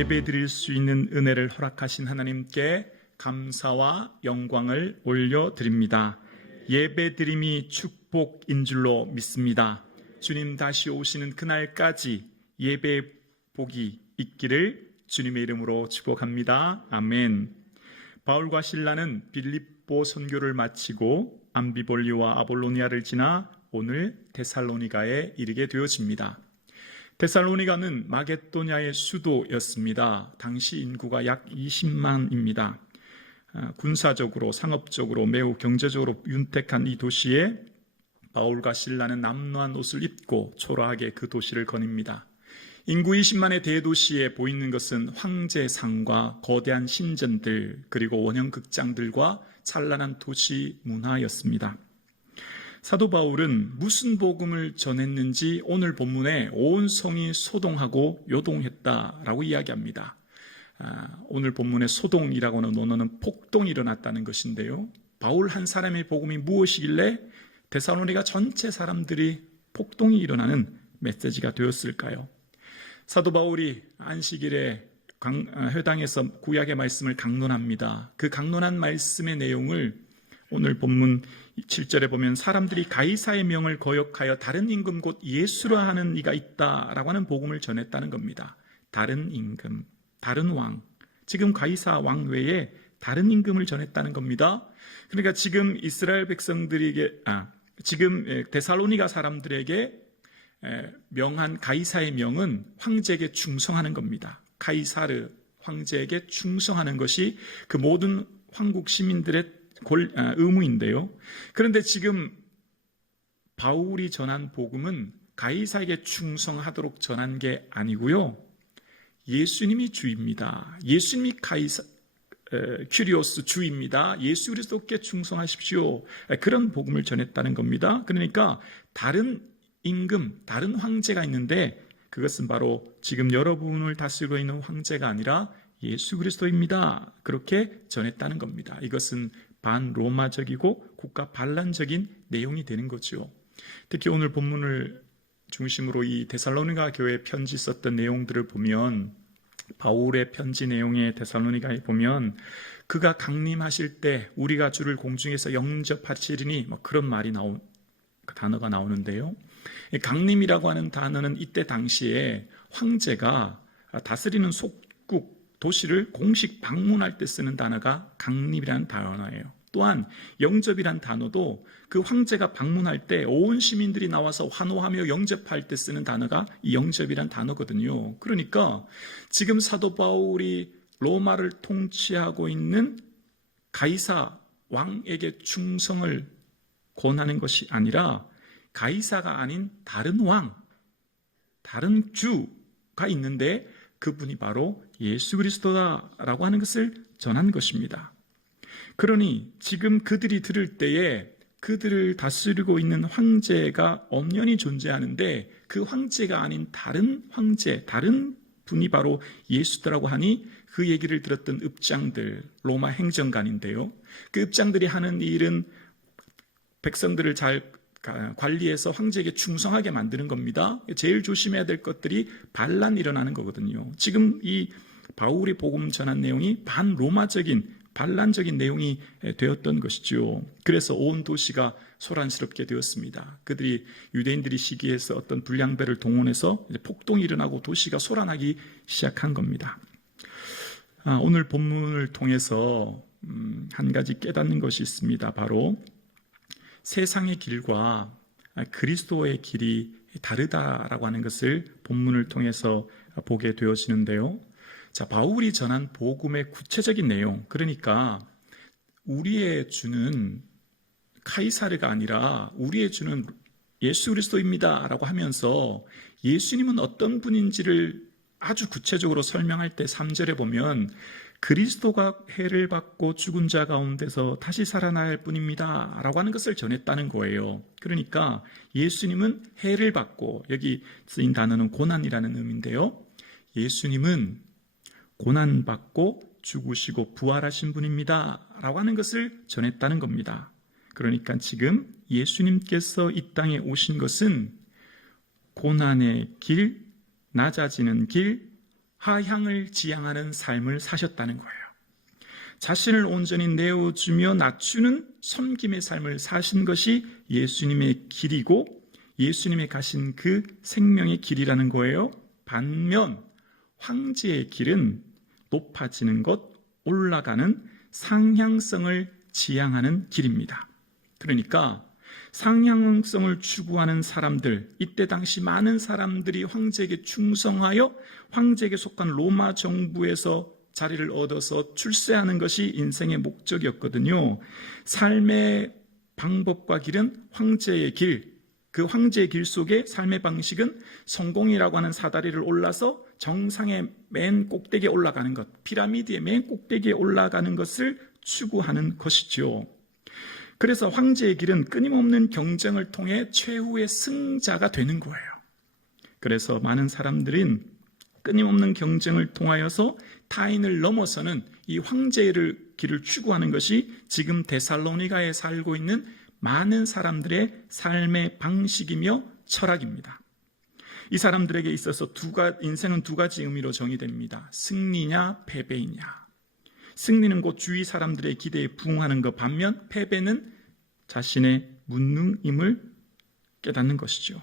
예배드릴 수 있는 은혜를 허락하신 하나님께 감사와 영광을 올려드립니다. 예배드림이 축복인 줄로 믿습니다. 주님 다시 오시는 그날까지 예배 복이 있기를 주님의 이름으로 축복합니다. 아멘. 바울과 실라는 빌립보 선교를 마치고 암비볼리와 아볼로니아를 지나 오늘 데살로니가에 이르게 되어집니다. 데살로니가는 마게도냐의 수도였습니다. 당시 인구가 약 20만입니다. 군사적으로 상업적으로 매우 경제적으로 윤택한 이 도시에 바울과 실라는 남루한 옷을 입고 초라하게 그 도시를 거닙니다. 인구 20만의 대도시에 보이는 것은 황제상과 거대한 신전들 그리고 원형 극장들과 찬란한 도시 문화였습니다. 사도 바울은 무슨 복음을 전했는지 오늘 본문에 온 성이 소동하고 요동했다라고 이야기합니다. 오늘 본문의 소동이라고는 논어는 폭동이 일어났다는 것인데요. 바울 한 사람의 복음이 무엇이길래 데살로니가 전체 사람들이 폭동이 일어나는 메시지가 되었을까요? 사도 바울이 안식일에 회당에서 구약의 말씀을 강론합니다. 그 강론한 말씀의 내용을 오늘 본문 7절에 보면 사람들이 가이사의 명을 거역하여 다른 임금 곧 예수라 하는 이가 있다라고 하는 복음을 전했다는 겁니다. 다른 임금, 다른 왕, 지금 가이사 왕 외에 다른 임금을 전했다는 겁니다. 그러니까 지금 이스라엘 백성들에게, 지금 데살로니가 사람들에게 명한 가이사의 명은 황제에게 충성하는 겁니다. 카이사르 황제에게 충성하는 것이 그 모든 황국 시민들의 의무인데요. 그런데 지금 바울이 전한 복음은 가이사에게 충성하도록 전한 게 아니고요. 예수님이 주입니다. 예수님이 큐리오스 주입니다. 예수 그리스도께 충성하십시오. 그런 복음을 전했다는 겁니다. 그러니까 다른 임금, 다른 황제가 있는데 그것은 바로 지금 여러분을 다스리고 있는 황제가 아니라 예수 그리스도입니다. 그렇게 전했다는 겁니다. 이것은 반로마적이고 국가 반란적인 내용이 되는 거죠. 특히 오늘 본문을 중심으로 이 데살로니가 교회에 편지 썼던 내용들을 보면 바울의 편지 내용에 데살로니가에 보면 그가 강림하실 때 우리가 주를 공중에서 영접하시리니 그런 말이 단어가 나오는데요. 강림이라고 하는 단어는 이때 당시에 황제가 다스리는 속국 도시를 공식 방문할 때 쓰는 단어가 강림이라는 단어예요. 또한 영접이란 단어도 그 황제가 방문할 때 온 시민들이 나와서 환호하며 영접할 때 쓰는 단어가 이 영접이란 단어거든요. 그러니까 지금 사도 바울이 로마를 통치하고 있는 가이사 왕에게 충성을 권하는 것이 아니라 가이사가 아닌 다른 왕, 다른 주가 있는데 그분이 바로 예수 그리스도다라고 하는 것을 전한 것입니다. 그러니 지금 그들이 들을 때에 그들을 다스리고 있는 황제가 엄연히 존재하는데 그 황제가 아닌 다른 황제, 다른 분이 바로 예수더라고 하니 그 얘기를 들었던 읍장들, 로마 행정관인데요. 그 읍장들이 하는 일은 백성들을 잘 관리해서 황제에게 충성하게 만드는 겁니다. 제일 조심해야 될 것들이 반란이 일어나는 거거든요. 지금 이 바울이 복음 전한 내용이 반로마적인 반란적인 내용이 되었던 것이죠. 그래서 온 도시가 소란스럽게 되었습니다. 그들이 유대인들이 시기해서 어떤 불량배를 동원해서 폭동이 일어나고 도시가 소란하기 시작한 겁니다. 오늘 본문을 통해서 한 가지 깨닫는 것이 있습니다. 바로 세상의 길과 그리스도의 길이 다르다라고 하는 것을 본문을 통해서 보게 되어지는데요. 자, 바울이 전한 복음의 구체적인 내용, 그러니까 우리의 주는 카이사르가 아니라 우리의 주는 예수 그리스도입니다 라고 하면서 예수님은 어떤 분인지를 아주 구체적으로 설명할 때 3절에 보면 그리스도가 해를 받고 죽은 자 가운데서 다시 살아날 뿐입니다 라고 하는 것을 전했다는 거예요. 그러니까 예수님은 해를 받고, 여기 쓰인 단어는 고난이라는 의미인데요, 예수님은 고난받고 죽으시고 부활하신 분입니다 라고 하는 것을 전했다는 겁니다. 그러니까 지금 예수님께서 이 땅에 오신 것은 고난의 길, 낮아지는 길, 하향을 지향하는 삶을 사셨다는 거예요. 자신을 온전히 내어주며 낮추는 섬김의 삶을 사신 것이 예수님의 길이고 예수님의 가신 그 생명의 길이라는 거예요. 반면 황제의 길은 높아지는 것, 올라가는 상향성을 지향하는 길입니다. 그러니까 상향성을 추구하는 사람들, 이때 당시 많은 사람들이 황제에게 충성하여 황제에게 속한 로마 정부에서 자리를 얻어서 출세하는 것이 인생의 목적이었거든요. 삶의 방법과 길은 황제의 길, 그 황제의 길 속에 삶의 방식은 성공이라고 하는 사다리를 올라서 정상의 맨 꼭대기에 올라가는 것, 피라미드의 맨 꼭대기에 올라가는 것을 추구하는 것이죠. 그래서 황제의 길은 끊임없는 경쟁을 통해 최후의 승자가 되는 거예요. 그래서 많은 사람들은 끊임없는 경쟁을 통하여서 타인을 넘어서는 이 황제의 길을 추구하는 것이 지금 데살로니가에 살고 있는 많은 사람들의 삶의 방식이며 철학입니다. 이 사람들에게 있어서 인생은 두 가지 의미로 정의됩니다. 승리냐 패배이냐. 승리는 곧 주위 사람들의 기대에 부응하는 것, 반면 패배는 자신의 무능임을 깨닫는 것이죠.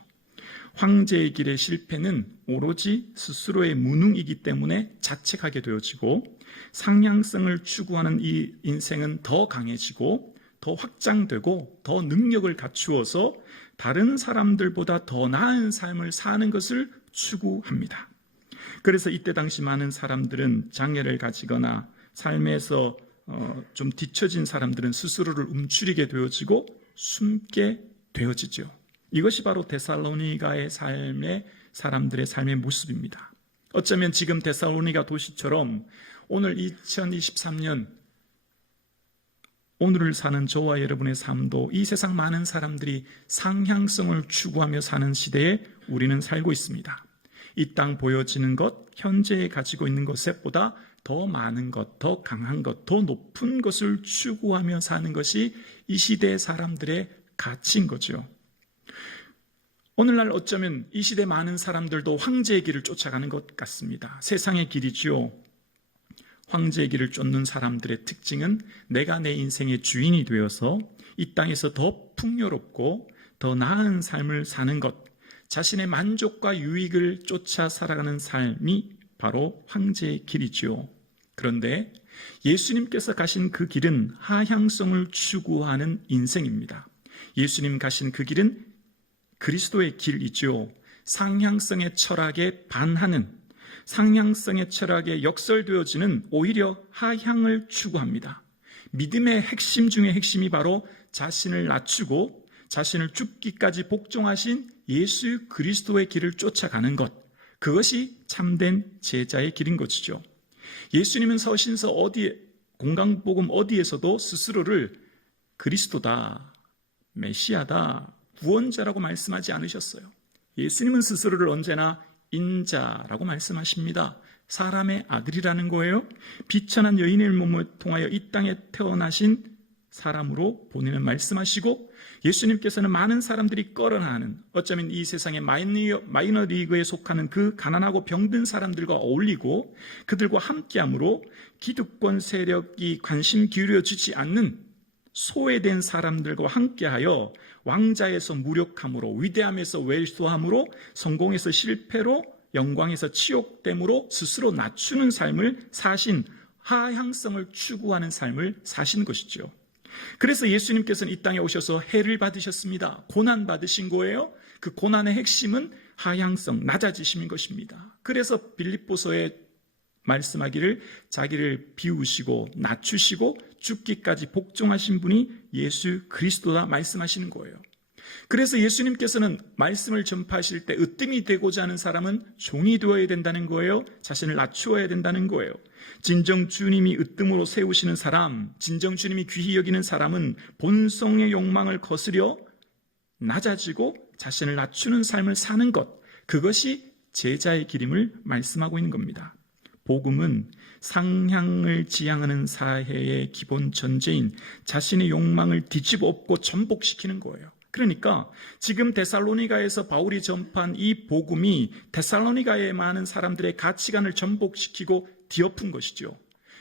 황제의 길의 실패는 오로지 스스로의 무능이기 때문에 자책하게 되어지고, 상향성을 추구하는 이 인생은 더 강해지고 더 확장되고 더 능력을 갖추어서 다른 사람들보다 더 나은 삶을 사는 것을 추구합니다. 그래서 이때 당시 많은 사람들은 장애를 가지거나 삶에서 좀 뒤처진 사람들은 스스로를 움츠리게 되어지고 숨게 되어지죠. 이것이 바로 데살로니가의 사람들의 삶의 모습입니다. 어쩌면 지금 데살로니가 도시처럼 오늘 2023년 오늘을 사는 저와 여러분의 삶도 이 세상 많은 사람들이 상향성을 추구하며 사는 시대에 우리는 살고 있습니다. 이 땅 보여지는 것, 현재에 가지고 있는 것보다 더 많은 것, 더 강한 것, 더 높은 것을 추구하며 사는 것이 이 시대의 사람들의 가치인 거죠. 오늘날 어쩌면 이 시대 많은 사람들도 황제의 길을 쫓아가는 것 같습니다. 세상의 길이지요. 황제의 길을 쫓는 사람들의 특징은 내가 내 인생의 주인이 되어서 이 땅에서 더 풍요롭고 더 나은 삶을 사는 것, 자신의 만족과 유익을 쫓아 살아가는 삶이 바로 황제의 길이지요. 그런데 예수님께서 가신 그 길은 하향성을 추구하는 인생입니다. 예수님 가신 그 길은 그리스도의 길이죠. 상향성의 철학에 반하는, 상향성의 철학에 역설되어지는 오히려 하향을 추구합니다. 믿음의 핵심 중의 핵심이 바로 자신을 낮추고 자신을 죽기까지 복종하신 예수 그리스도의 길을 쫓아가는 것, 그것이 참된 제자의 길인 것이죠. 예수님은 서신서 공강복음 어디에서도 스스로를 그리스도다, 메시아다, 구원자라고 말씀하지 않으셨어요. 예수님은 스스로를 언제나 인자라고 말씀하십니다. 사람의 아들이라는 거예요. 비천한 여인의 몸을 통하여 이 땅에 태어나신 사람으로 본인은 말씀하시고, 예수님께서는 많은 사람들이 꺼려하는, 어쩌면 이 세상의 마이너 리그에 속하는 그 가난하고 병든 사람들과 어울리고 그들과 함께함으로 기득권 세력이 관심 기울여주지 않는 소외된 사람들과 함께하여 왕자에서 무력함으로, 위대함에서 왜소함으로, 성공에서 실패로, 영광에서 치욕됨으로 스스로 낮추는 삶을 사신, 하향성을 추구하는 삶을 사신 것이죠. 그래서 예수님께서는 이 땅에 오셔서 해를 받으셨습니다. 고난 받으신 거예요. 그 고난의 핵심은 하향성, 낮아지심인 것입니다. 그래서 빌립보서에 말씀하기를 자기를 비우시고 낮추시고 죽기까지 복종하신 분이 예수 그리스도다 말씀하시는 거예요. 그래서 예수님께서는 말씀을 전파하실 때 으뜸이 되고자 하는 사람은 종이 되어야 된다는 거예요. 자신을 낮추어야 된다는 거예요. 진정 주님이 으뜸으로 세우시는 사람, 진정 주님이 귀히 여기는 사람은 본성의 욕망을 거스려 낮아지고 자신을 낮추는 삶을 사는 것, 그것이 제자의 길임을 말씀하고 있는 겁니다. 복음은 상향을 지향하는 사회의 기본 전제인 자신의 욕망을 뒤집어 엎고 전복시키는 거예요. 그러니까 지금 데살로니가에서 바울이 전파한 이 복음이 데살로니가의 많은 사람들의 가치관을 전복시키고 뒤엎은 것이죠.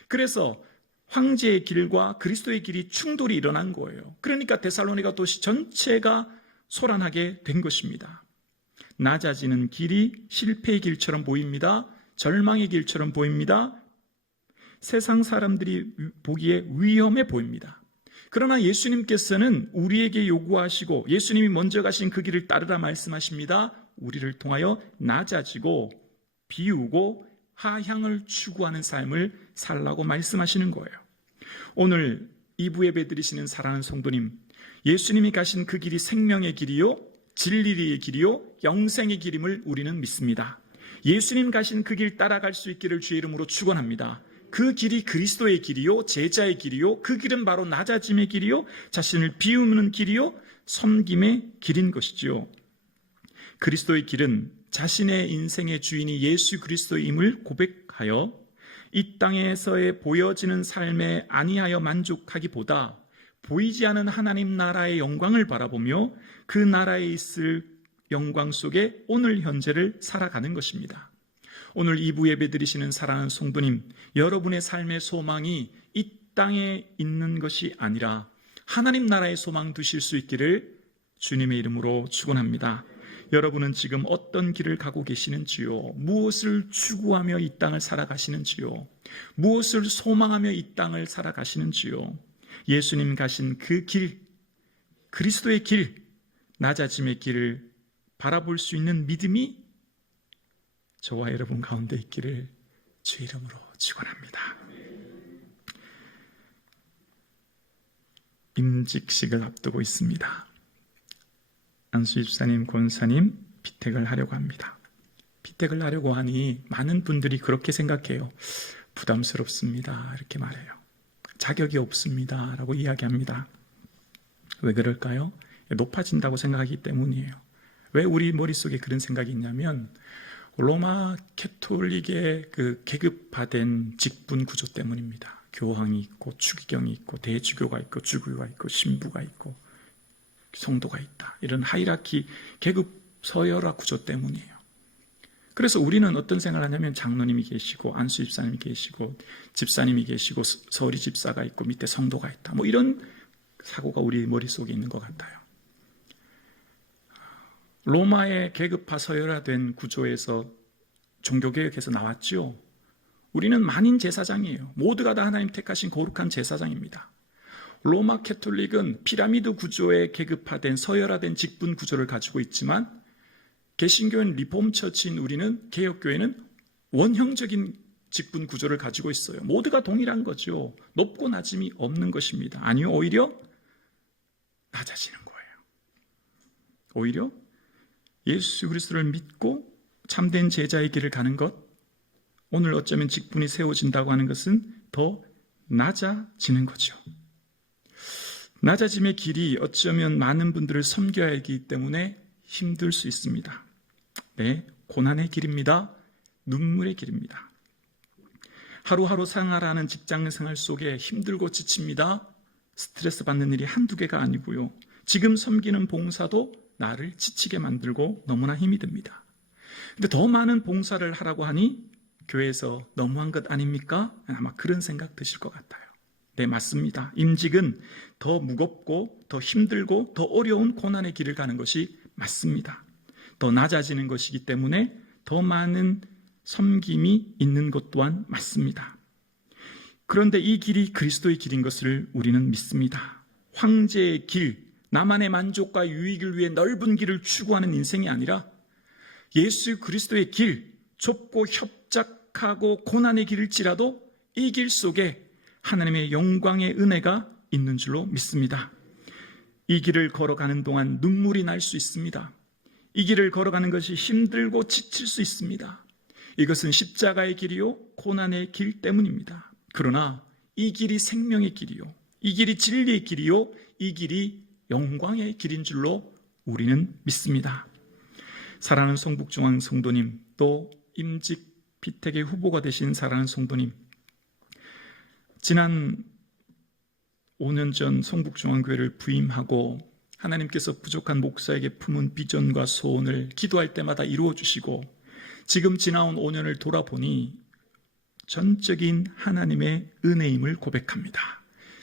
그래서 황제의 길과 그리스도의 길이 충돌이 일어난 거예요. 그러니까 데살로니가 도시 전체가 소란하게 된 것입니다. 낮아지는 길이 실패의 길처럼 보입니다. 절망의 길처럼 보입니다. 세상 사람들이 보기에 위험해 보입니다. 그러나 예수님께서는 우리에게 요구하시고 예수님이 먼저 가신 그 길을 따르라 말씀하십니다. 우리를 통하여 낮아지고 비우고 하향을 추구하는 삶을 살라고 말씀하시는 거예요. 오늘 2부 예배 드리시는 사랑하는 성도님, 예수님이 가신 그 길이 생명의 길이요, 진리의 길이요, 영생의 길임을 우리는 믿습니다. 예수님 가신 그 길 따라갈 수 있기를 주의 이름으로 축원합니다. 그 길이 그리스도의 길이요, 제자의 길이요, 그 길은 바로 낮아짐의 길이요, 자신을 비우는 길이요, 섬김의 길인 것이지요. 그리스도의 길은 자신의 인생의 주인이 예수 그리스도임을 고백하여 이 땅에서의 보여지는 삶에 아니하여 만족하기보다 보이지 않은 하나님 나라의 영광을 바라보며 그 나라에 있을 영광 속에 오늘 현재를 살아가는 것입니다. 오늘 2부 예배 드리시는 사랑하는 성도님, 여러분의 삶의 소망이 이 땅에 있는 것이 아니라 하나님 나라의 소망 두실 수 있기를 주님의 이름으로 축원합니다. 여러분은 지금 어떤 길을 가고 계시는지요? 무엇을 추구하며 이 땅을 살아가시는지요? 무엇을 소망하며 이 땅을 살아가시는지요? 예수님 가신 그 길, 그리스도의 길, 낮아짐의 길을 바라볼 수 있는 믿음이 저와 여러분 가운데 있기를 주 이름으로 축원합니다. 임직식을 앞두고 있습니다. 안수 집사님, 권사님 피택을 하려고 합니다. 피택을 하려고 하니 많은 분들이 그렇게 생각해요. 부담스럽습니다. 이렇게 말해요. 자격이 없습니다. 라고 이야기합니다. 왜 그럴까요? 높아진다고 생각하기 때문이에요. 왜 우리 머릿속에 그런 생각이 있냐면 로마 캐톨릭의 그 계급화된 직분 구조 때문입니다. 교황이 있고 추기경이 있고 대주교가 있고 주교가 있고 신부가 있고 성도가 있다. 이런 하이라키 계급 서열화 구조 때문이에요. 그래서 우리는 어떤 생각을 하냐면 장로님이 계시고 안수 집사님이 계시고 집사님이 계시고 서리 집사가 있고 밑에 성도가 있다. 뭐 이런 사고가 우리 머릿속에 있는 것 같아요. 로마의 계급화 서열화된 구조에서 종교개혁에서 나왔죠. 우리는 만인 제사장이에요. 모두가 다 하나님 택하신 거룩한 제사장입니다. 로마 캐톨릭은 피라미드 구조의 계급화된 서열화된 직분 구조를 가지고 있지만 개신교는 리폼 처치인 우리는 개혁교회는 원형적인 직분 구조를 가지고 있어요. 모두가 동일한 거죠. 높고 낮음이 없는 것입니다. 아니요, 오히려 낮아지는 거예요. 오히려 예수 그리스도를 믿고 참된 제자의 길을 가는 것, 오늘 어쩌면 직분이 세워진다고 하는 것은 더 낮아지는 거죠. 낮아짐의 길이 어쩌면 많은 분들을 섬겨야 하기 때문에 힘들 수 있습니다. 네, 고난의 길입니다. 눈물의 길입니다. 하루하루 생활하는 직장 생활 속에 힘들고 지칩니다. 스트레스 받는 일이 한두 개가 아니고요. 지금 섬기는 봉사도 나를 지치게 만들고 너무나 힘이 듭니다. 근데 더 많은 봉사를 하라고 하니 교회에서 너무한 것 아닙니까? 아마 그런 생각 드실 것 같아요. 네, 맞습니다. 임직은 더 무겁고 더 힘들고 더 어려운 고난의 길을 가는 것이 맞습니다. 더 낮아지는 것이기 때문에 더 많은 섬김이 있는 것 또한 맞습니다. 그런데 이 길이 그리스도의 길인 것을 우리는 믿습니다. 황제의 길, 나만의 만족과 유익을 위해 넓은 길을 추구하는 인생이 아니라 예수 그리스도의 길, 좁고 협착하고 고난의 길일지라도 이 길 속에 하나님의 영광의 은혜가 있는 줄로 믿습니다. 이 길을 걸어가는 동안 눈물이 날 수 있습니다. 이 길을 걸어가는 것이 힘들고 지칠 수 있습니다. 이것은 십자가의 길이요 고난의 길 때문입니다. 그러나 이 길이 생명의 길이요, 이 길이 진리의 길이요, 이 길이 영광의 길인 줄로 우리는 믿습니다. 사랑하는 성북중앙 성도님, 또 임직 피택의 후보가 되신 사랑하는 성도님, 지난 5년 전 성북중앙교회를 부임하고 하나님께서 부족한 목사에게 품은 비전과 소원을 기도할 때마다 이루어 주시고, 지금 지나온 5년을 돌아보니 전적인 하나님의 은혜임을 고백합니다.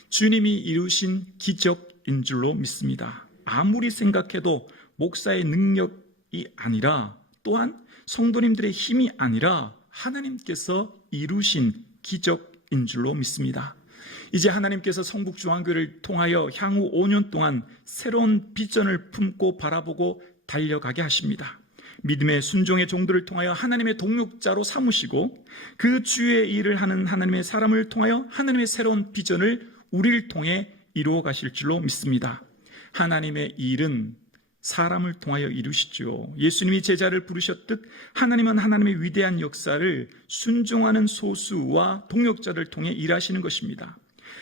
주님이 이루신 기적인 줄로 믿습니다. 아무리 생각해도 목사의 능력이 아니라, 또한 성도님들의 힘이 아니라 하나님께서 이루신 기적인 줄로 믿습니다. 이제 하나님께서 성북중앙교회를 통하여 향후 5년 동안 새로운 비전을 품고 바라보고 달려가게 하십니다. 믿음의 순종의 종들을 통하여 하나님의 동력자로 삼으시고, 그 주의 일을 하는 하나님의 사람을 통하여 하나님의 새로운 비전을 우리를 통해 이루어 가실 줄로 믿습니다. 하나님의 일은 사람을 통하여 이루시죠. 예수님이 제자를 부르셨듯 하나님은 하나님의 위대한 역사를 순종하는 소수와 동역자를 통해 일하시는 것입니다.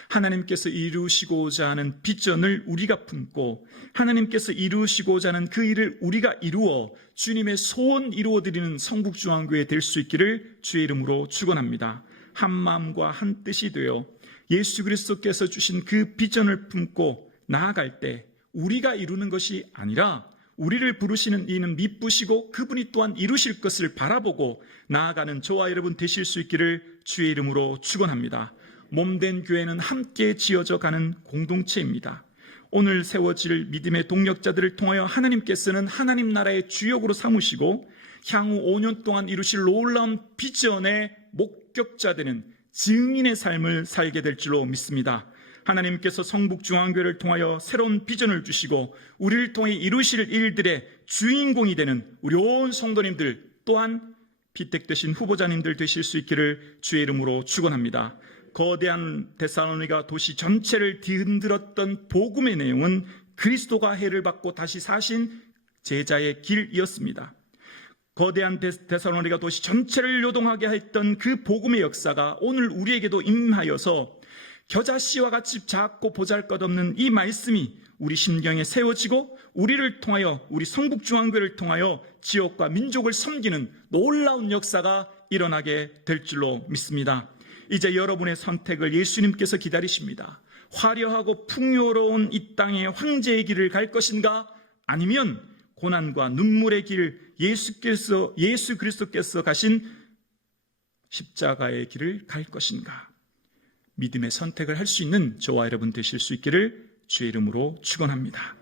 하나님께서 이루시고자 하는 비전을 우리가 품고, 하나님께서 이루시고자 하는 그 일을 우리가 이루어 주님의 소원 이루어드리는 성북중앙교회 될 수 있기를 주의 이름으로 축원합니다. 한 마음과 한 뜻이 되어 예수 그리스도께서 주신 그 비전을 품고 나아갈 때, 우리가 이루는 것이 아니라 우리를 부르시는 이는 미쁘시고 그분이 또한 이루실 것을 바라보고 나아가는 저와 여러분 되실 수 있기를 주의 이름으로 축원합니다. 몸된 교회는 함께 지어져 가는 공동체입니다. 오늘 세워질 믿음의 동력자들을 통하여 하나님께서는 하나님 나라의 주역으로 삼으시고, 향후 5년 동안 이루실 놀라운 비전의 목격자 되는 증인의 삶을 살게 될 줄로 믿습니다. 하나님께서 성북중앙교회를 통하여 새로운 비전을 주시고 우리를 통해 이루실 일들의 주인공이 되는 우리 온 성도님들, 또한 피택되신 후보자님들 되실 수 있기를 주의 이름으로 축원합니다. 거대한 데살로니가 도시 전체를 뒤흔들었던 복음의 내용은 그리스도가 해를 받고 다시 사신 제자의 길이었습니다. 거대한 데살로니가 도시 전체를 요동하게 했던 그 복음의 역사가 오늘 우리에게도 임하여서 겨자씨와 같이 작고 보잘것없는 이 말씀이 우리 심경에 세워지고, 우리를 통하여, 우리 성북중앙교회를 통하여 지역과 민족을 섬기는 놀라운 역사가 일어나게 될 줄로 믿습니다. 이제 여러분의 선택을 예수님께서 기다리십니다. 화려하고 풍요로운 이 땅의 황제의 길을 갈 것인가, 아니면 고난과 눈물의 길, 예수 그리스도께서 가신 십자가의 길을 갈 것인가, 믿음의 선택을 할 수 있는 저와 여러분 되실 수 있기를 주의 이름으로 축원합니다.